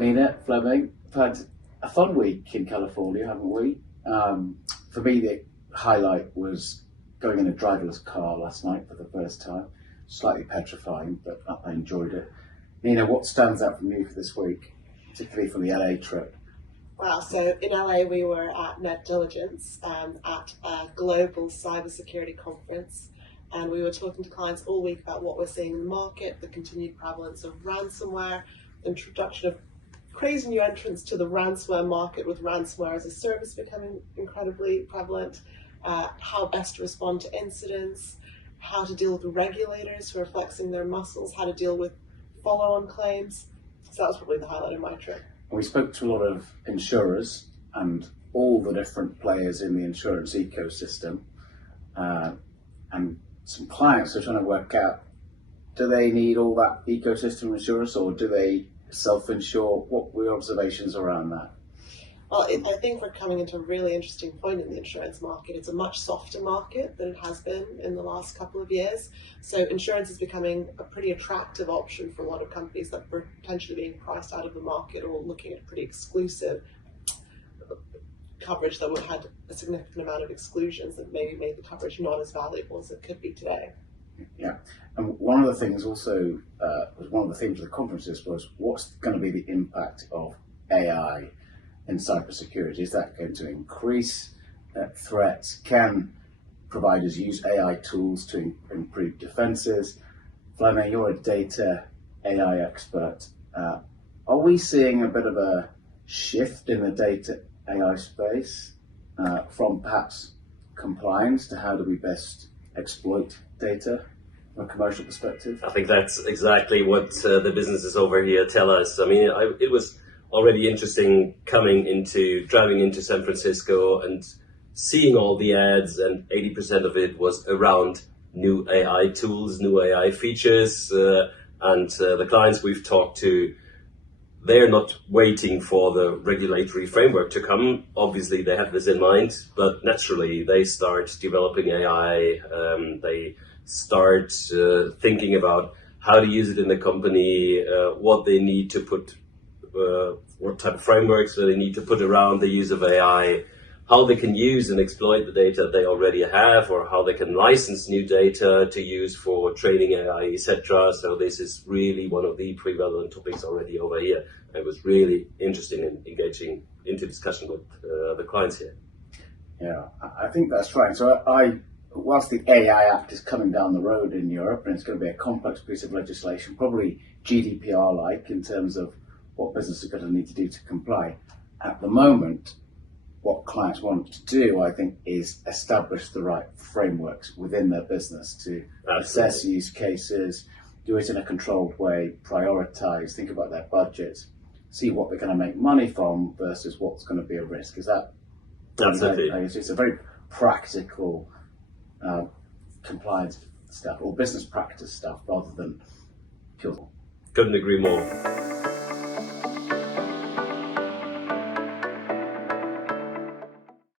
Nina, Fleming, we've had a fun week in California, haven't we? For me, the highlight was going in a driverless car last night for the first time. Slightly petrifying, but I enjoyed it. Nina, what stands out from you for this week, particularly from the LA trip? Wow, so in LA we were at Net Diligence at a global cybersecurity conference, and we were talking to clients all week about what we're seeing in the market, the continued prevalence of ransomware, the introduction of crazy new entrants to the ransomware market with ransomware as a service becoming incredibly prevalent, how best to respond to incidents, how to deal with regulators who are flexing their muscles, how to deal with follow-on claims. So that was probably the highlight of my trip. We spoke to a lot of insurers and all the different players in the insurance ecosystem, and some clients are trying to work out, do they need all that ecosystem insurance or do they self-insure? What were your observations around that? Well, I think we're coming into a really interesting point in the insurance market. It's a much softer market than it has been in the last couple of years. So insurance is becoming a pretty attractive option for a lot of companies that were potentially being priced out of the market or looking at pretty exclusive coverage that would have had a significant amount of exclusions that maybe made the coverage not as valuable as it could be today. Yeah, and one of the things also was one of the themes of the conferences was what's going to be the impact of AI in cybersecurity? Is that going to increase threats? Can providers use AI tools to improve defenses? Fleming, you're a data AI expert. Are we seeing a bit of a shift in the data AI space from perhaps compliance to how do we best exploit data from a commercial perspective? I think that's exactly what the businesses over here tell us. I mean, it was already interesting driving into San Francisco and seeing all the ads, and 80% of it was around new AI tools, new AI features, and the clients we've talked to, they're not waiting for the regulatory framework to come. Obviously, they have this in mind, but naturally, they start developing AI. They start thinking about how to use it in the company, what they need to put, what type of frameworks do they need to put around the use of AI, how they can use and exploit the data they already have, or how they can license new data to use for training AI, etc. So this is really one of the prevalent topics already over here. It was really interesting and engaging into discussion with the clients here. Yeah, I think that's right. So whilst the AI Act is coming down the road in Europe, and it's going to be a complex piece of legislation, probably GDPR-like in terms of what businesses are going to need to do to comply. At the moment, what clients want to do, I think, is establish the right frameworks within their business to assess use cases, do it in a controlled way, prioritize, think about their budgets, see what they're going to make money from versus what's going to be a risk. Is that? Absolutely. It's a very practical compliance stuff or business practice stuff rather than pure. Couldn't agree more.